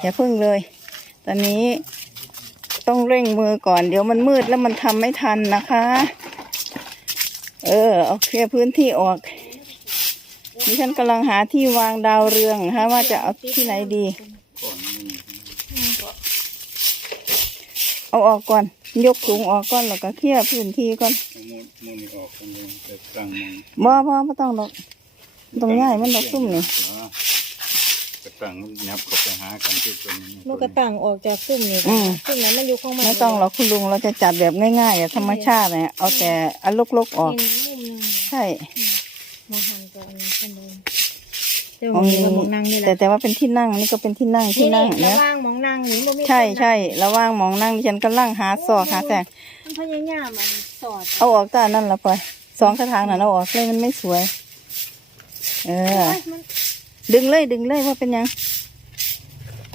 อย่าพึ่งเลย ตอนนี้ต้องเร่งมือก่อน เดี๋ยวมันมืดแล้วมันทำไม่ทันนะคะ เออเอาเคลียร์พื้นที่ออกดิฉันกำลังหาที่วางดาวเรืองนะคะว่าจะเอาที่ไหนดีก่อนนี่เอาออกก่อน ยกถุงออกก่อนแล้วก็เคลียร์พื้นที่ก่อนเอามูมูนี่ออกกันเลยจะตั้งมึงบ่บ่ไม่ต้องหรอกตรงง่ายมันดอกซุ่มนี่ จะตั้งยับเข้าไปหากันที่ตรงนี้ลูกกระตังออกจากซุ่มนี่อืม ซุ่มนั้นมันอยู่ข้างมันไม่ต้องหรอกคุณลุงเราจะจัดแบบง่ายๆอะธรรมชาติเนี่ยเอาแต่อันลกๆออกนี่มุมนึงใช่มองหันก่อนนะคนเดินเดี๋ยวมองนี้ก็มองนั่งนี่แหแต่ละแต่ว่าเป็นที่นั่งนี่ก็เป็นที่นั่งที่นั่งระเนี่ยว่างมองนั่งนี่บ่มีใช่คนนั่งใช่ระหว่างหมองนั่งดิฉันกำลังหาซอกหาแสงมันพยายามมันสอดเอาออกตานั่นละปอยสองกระถางน่ะเอาออกเลยมันไม่สวย เออเอ้ยมัน ดึงเลยดึงเลยว่าเป็นยัง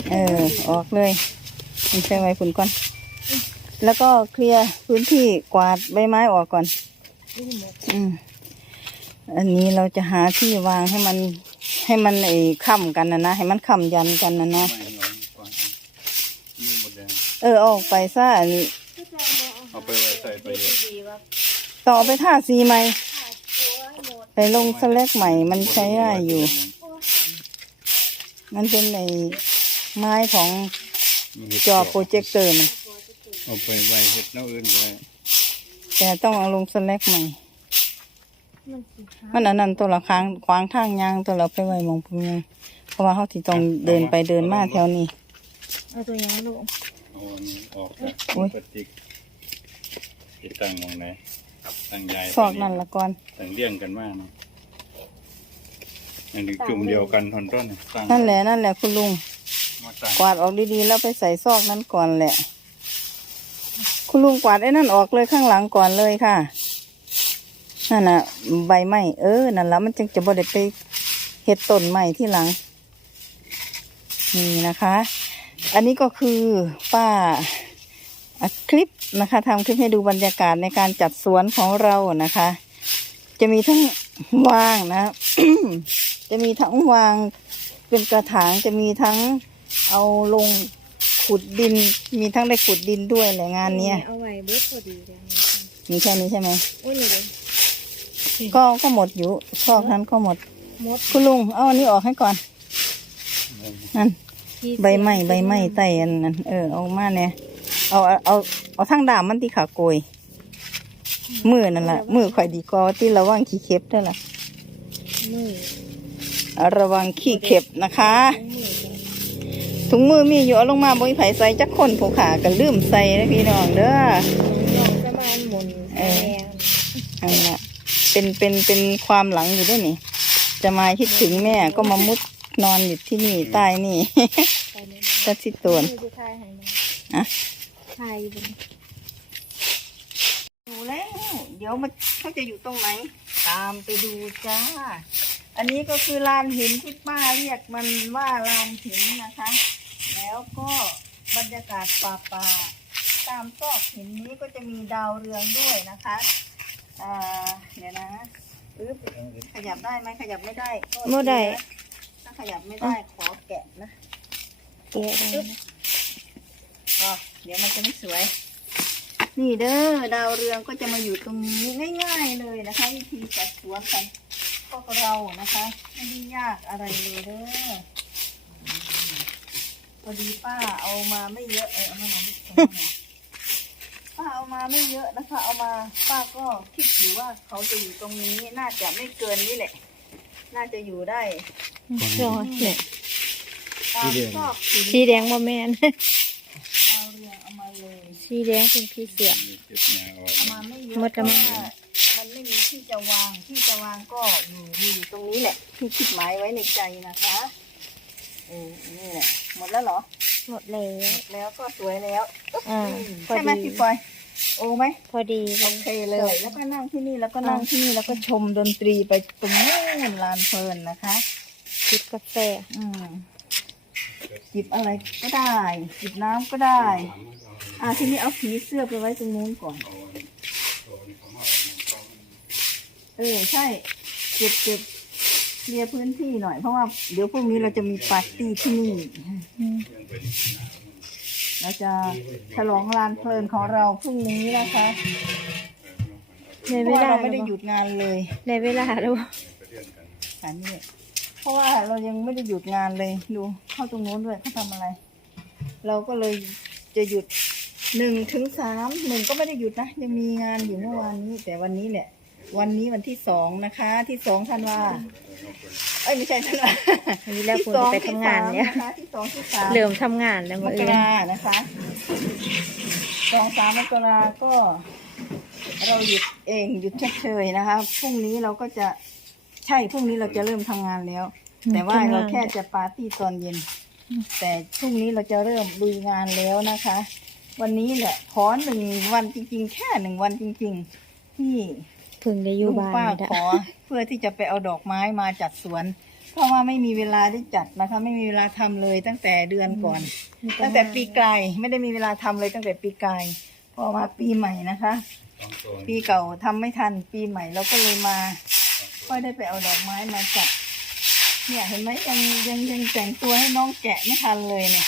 เออออกเลยมันใช้ไว้ฝุ่นก่อน แล้วก็เคลียร์พื้นที่กวาดใบไม้ออกก่อน อืมอันนี้เราจะหาที่วางให้มัน ให้มันไอ้ค้ำกันนะนะให้มันค้ำยันกันนะนะเออออกไปซะอันเอาไปไว้ใส่ไประโยต่อไปท่าสีใหม่ไปลงสแลกใหม่มันใช้ได้อยู่ มันเป็นในไม้ของจอโปรเจคเตอร์นะเอาไปไว้เห็ดแนวอื่นก็ได้แต่ต้องเอาลงสแลกใหม่ มันสิหามันอันนั้นตัวละค้างขวางทางยางตัวเราไปไว้หมองพุ่งยางเพราะว่าเขาที่ต้องเดินไปเดินมาแถวนี้เอาตัวอยังลูกเอาอันนี้ออกจากโอ้ยพลาสติกติดตั้งมองไหนตั้งใหญ่ซอกนั่นละก่อนตั้งเลี่ยงกันมากนะ อันนี้จุ่มเดียวกันทอนต้นตั้งนั่นแหละนั่นแหละคุณลุง มาตั้งกวาดออกดีๆแล้วไปใส่ซอกนั้นก่อนแหละ คุณลุงกวาดไอ้นั่นออกเลยข้างหลังก่อนเลยค่ะนั่นน่ะ ใบไม้เออนั่นละมันจึงจะบ่ได้ไปเห็ดต้นใหม่ที่หลัง นี่นะคะ อันนี้ก็คือป้าอัดคลิปนะคะทำคลิปให้ดูบรรยากาศในการจัดสวนของเรานะคะ จะมีทั้งวางนะ จะมีทั้งวางเป็นกระถางจะมีทั้งเอาลงขุดดิน มีทั้งได้ขุดดินด้วยแหละงานเนี้ยเอาไว้เบิดพอดีเลยมีแค่นี้ใช่ไหมโอ้ยนี่เลยก็ก็หมดอยู่ชอบนั้นก็หมด มดคุณลุงเอาอันนี้ออกให้ก่อนนั่นที่ใบไม้ใบไม้ไต่อันนั้นเออเอามาเนี่ยเอาเอาเอาเอาทั้งดามมันที่ขาโกยมือนั่นแหละมือข่อยดีกว่าที่ระวังขี้เข็บด้วยล่ะมือ ระวังขี้เข็บนะคะมือถุงมือมีอยู่เอาลงมาบ่มีไผใส่จักคนผู้ขาก็ลืมใส่นะพี่น้องเด้อน้องจะมาอันหมุนเออแรงอันน่ะเป็นเป็นเป็นความหลังอยู่ด้วยนี่ จะมาคิดถึงแม่ก็มามุดนอนอยู่ที่นี่ใต้นี่ไปเลยตัดสิตวนมือจะทายให้มันอะทายอยู่บนดูแล้ว เดี๋ยวมันเขาจะอยู่ตรงไหน ตามไปดูจ้า อันนี้ก็คือลานหินที่ป้าเรียกมันว่าลานหินนะคะ แล้วก็บรรยากาศป่าป่าๆตามซอกหินนี้ก็จะมีดาวเรืองด้วยนะคะอ่าเดี๋ยวนะปึ๊บขยับได้ไหมขยับไม่ได้ก็บ่ได้ถ้าขยับไม่ได้ขอแกะนะเกียร์ได้นะก็เดี๋ยวมันจะไม่สวย นี่เด้อดาวเรืองก็จะมาอยู่ตรงนี้ง่าย ๆ เลยนะคะวิธีจัดสวนกัน พวกเรานะคะ ไม่ได้ยากอะไรเลยเด้อพอดีป้าเอามาไม่เยอะเออเอามาหน่อยนิดนึงป้าเอามาไม่เยอะนะคะ เอามาป้าก็คิดอยู่ว่าเขาจะอยู่ตรงนี้น่าจะไม่เกินนี่แหละ น่าจะอยู่ได้จอดเนี่ยตามซอกหิน สีแดงบ่แม่น ดาวเรืองเอามาเลย สีแดงเป็นพี่เสือเก็บแนวออกเอามาไม่เยอะมดกระมังเพราะว่ามันไม่มีที่จะวางที่จะวางก็อยู่มีอยู่ตรงนี้แหละที่คิดหมายไว้ในใจนะคะเออนี่แหละหมดแล้วเหรอหมดแล้ว หมดแล้วก็สวยแล้วอ่าพอใช่ไหมดีพี่ปอยโอ้ไหมพอดีเลโอยเคเลย แล้วก็นั่งที่นี่แล้วก็นั่งที่นี่แล้วก็ชมดนตรีไปตรงนู้นลานเพลินนะคะ จิบกาแฟอืมจิบอะไรก็ได้ จิบน้ำก็ได้ อ่าทีนี้เอาผีเสื้อไปไว้ตรงนู้นก่อน เออใช่เก็บเก็บเคลียร์พื้นที่หน่อย เพราะว่าเดี๋ยวพรุ่งนี้เราจะมีปาร์ตี้ที่นี่อืมเครื่องไปเราจะฉลองลานเพลินของเราพรุ่งนี้นะคะในเพเวราะว่าลาเราไม่ได้หยุดงานเลยในเวลาแล้วบ่อันนี้เพราะว่าเรายังไม่ได้หยุดงานเลย ดูเข้าตรงโน้นด้วยเขาทำอะไร เราก็เลยจะหยุด หนึ่งถึงสามหนึ่งก็ไม่ได้หยุดนะ ยังมีงานอยู่เมื่อวานนี้ แต่วันนี้แหละวันนี้วันที่สองนะคะ ที่สองธันวาเอ้ยไม่ใช่ธันวาวันนี้แล้วคุณจะไปทำงานเนี่ยที่สองที่สามนะคะที่สองที่สามเริ่มทำงานแล้วมมื้อกอื่นรานะคะสองสามมกราก็ เราหยุดเองหยุดชดเชยนะคะพรุ่งนี้เราก็จะใช่พรุ่งนี้เราจะเริ่มทำงานแล้ว แต่ว่าเราแค่จะปาร์ตี้ตอนเย็น แต่พรุ่งนี้เราจะเริ่มลุยงานแล้วนะคะ วันนี้แหละขอหนึ่งวันจริง ๆ แค่หนึ่งวันจริง ๆ ที่เพิ่งได้อยู่ลุงบ้านป้าไม่ได้ขอ เพื่อที่จะไปเอาดอกไม้มาจัดสวน เพราะว่าไม่มีเวลาได้จัดนะคะ ไม่มีเวลาทำเลยตั้งแต่เดือนก่อน ตั้งแต่ปีกลายไม่ได้มีเวลาทำเลยตั้งแต่ปีกลายพอมาปีใหม่นะคะ ต้องโซนปีเก่าทำไม่ทันปีใหม่เราก็เลยมาค่อยได้ไปเอาดอกไม้มาจัดเนี่ยเห็นไหมยังยังยังแต่งตัวให้น้องแกะไม่ทันเลยเนี่ย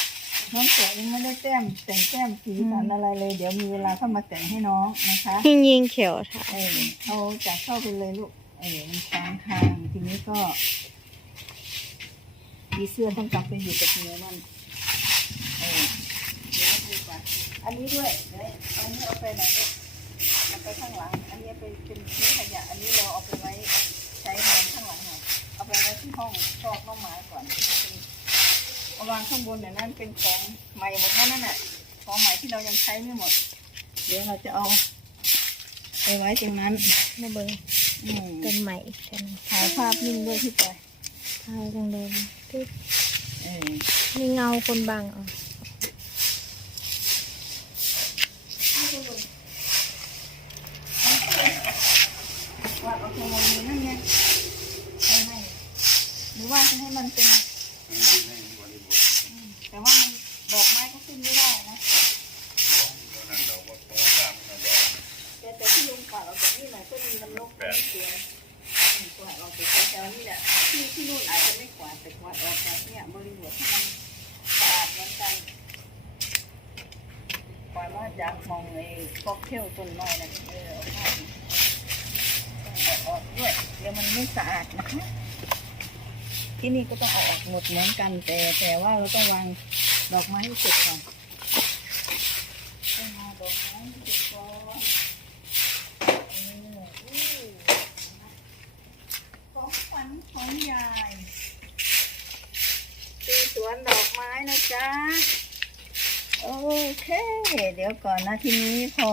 น้องแกะยังไม่ได้แต้มแต่งแต้มสีสันอะไรเลย เดี๋ยวมีเวลาเข้ามาแต่งให้น้องนะคะยิงยิงเขียวค่ะ เออเอาจากเข้าไปเลยลูกเออมันค้างทางทีนี้ก็ดีเสื้อต้องกลับไปอยู่กับเนื้อมันเออเดี๋ยวดูก่อนอันนี้ด้วยเดี๋ยวเอาอันนี้เอาไปไหนลูกเอาไปข้างหลัง อันนี้ไปเป็นทิ้งขยะ อันนี้เราเอา ข้างบนเนี่ยนั่นเป็นของใหม่หมดนั่นน่ะของใหม่ที่เรายังใช้ไม่หมด เดี๋ยวเราจะเอาไปไว้ตรงนั้นมาเบิ่งอืมต้นใหม่กันถ่ายภาพนิ่งด้วยที่ปอยทายจังเลยตึ๊ดเออมีเงาคนบังอะว่าเอาตรงนี้นั่นไงให้ให้หรือว่าจะให้มันเป็น แต่ว่ามันดอกไม้ก็ขึ้นไม่ได้นะ แต่แต่ที่ลุงกวาดเราจากนี่หน่อยก็มีมันลกมัน สวยกวาดออกแถวๆนี่แหละที่ที่นู่นอาจจะไม่กวาดแต่กวาดออกจากเนี่ยบริบทให้มันสะอาดเหมือนกันกวาดว่าจากมองไอ้ฟอกเทลต้นน้อยนะเออเอาผ้าต้องเอาออกด้วยเดี๋ยวมันไม่สะอาดนะคะที่นี่ก็ต้องเอาออกหมดเหมือนกันแต่แต่ว่าเราต้องวางดอกไม้ให้เสร็จก่อนต้องเอาดอกไม้ให้เสร็จก่อน ของขวัญของยายตี สวนดอกไม้นะจ๊ะ โอเค เดี๋ยวก่อนนะทีนี้พอ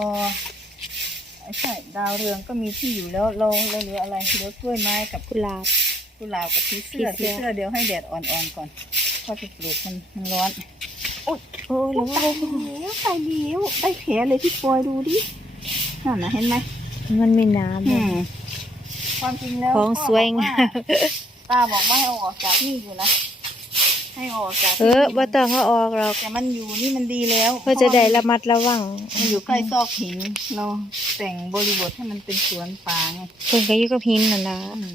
ใช่ดาวเรืองก็มีที่อยู่แล้วเราเราเหลืออะไรเหลือกล้วยไม้กับกุหลาบกุหลาบกับผีเสื้อผีผีเสื้อเสื้อเดี๋ยวให้แดดอ่อนๆก่อนเพราะจะปลูกมันมันร้อนโอ้ยตายแล้วตายแล้วได้แผลเลยพี่ปอยดูดินั่นนะเห็นไหมมันมีน้ำอืด้วยมความจริงแล้วของสวยงามตาบอกว่าให้เอาออกจากนี่อยู่นะ ให้เอาออกจากเออบ่ต้องเอาออกหรอกแต่มันอยู่นี่มันดีแล้วเพื่อจะได้ระมัดระวังมันอยู่ใกล้ซอกหินเราแต่งบริบทให้มันเป็นสวนป่าไงเพิ่นก็อยู่กับหินนั่นล่ะอืม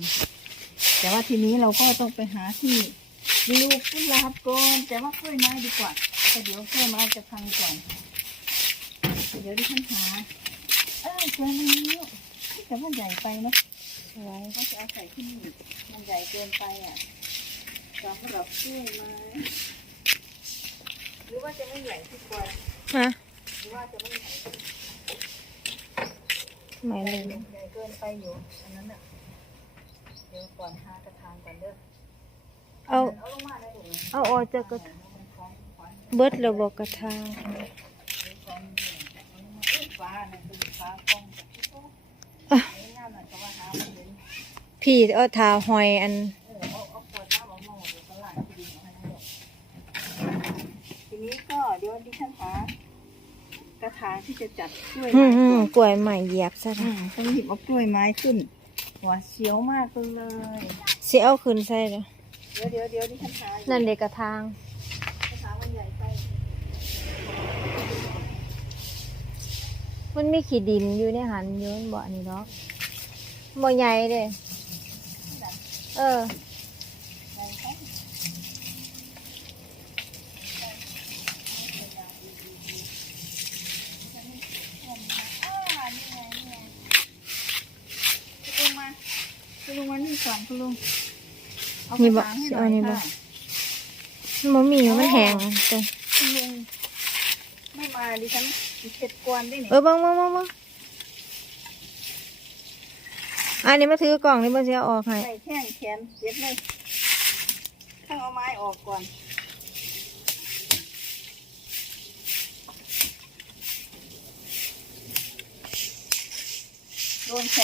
แต่ว่าทีนี้เราก็ต้องไปหาที่ลูกกุหลาบก่อนแต่ว่ากล้วยไม้ดีกว่าแต่เดี๋ยวกล้วยไม้จะพังก่อนเดี๋ยวดิฉันหาเออเจอมันนี้แต่ว่าใหญ่ไปเนอะไว้ถ้าจะเอาใส่ที่นี่มันใหญ่เกินไปอะ สำหรับกล้วยไม้หรือว่าจะไม่ใหญ่ที่กว่าฮะหรือว่าจะไม่ใหญ่ไม่ใหญ่เลยใหญ่เกินไปอยู่อันนั้นอะเดี๋ยวก่อนหากระถางก่อนเด้อเอาเอาลงมาได้ดูเอาออกจากกระเบิดระบบกระทางฟ้าเนี่ยคือฟ้าฟองจากที่โต๊ะอะเอาง่ายหน่อยก็ว่าหามันเห็นพี่เอาทาหอยอัน เออเอาเอาขวดน้ำออกมาหมดเลยตลาดที่ดินมาให้ทั้งหมดทีนี้ก็เดี๋ยวดิฉันหาก ระถางที่จะจัดกล้วยอืไม้มก่อนๆกล้วยใหม่เหยียบซะอืนะมต้องหยิบเอากล้วยไม้ขึ้นหัวเสียวมากเลยสิเอาขึ้นใส่เด้อเดี๋ยวเดี๋ยวเดี๋ยวดิฉันหาอยู่นั่นเด็กกระทาง กระถางมันใหญ่ไปมันมีขี้ดินอยู่ในหันอยู่มันบ่อันนี้ดอกบ่ใหญ่เด้เออ ใหญ่ไป คุณ ลุงวันนี้ก่อนคุณลุงเอานี่กบ่ระถางให้สิหน่เอาอยนี่บ่ค่ะมันบ่มีมันแห้งเด้อคุณลุงไม่มาดิฉันสิเสร็จกวนได้เนี่ยเออเบิ่งเบิ่งเบิ่งเบิ่งอันนี้มาถือกล่องนี่บ่สิเอาออกให้ใส่แข้งแขนเจ็บเลยข้างเอาไม้ออกก่อนโดนแขน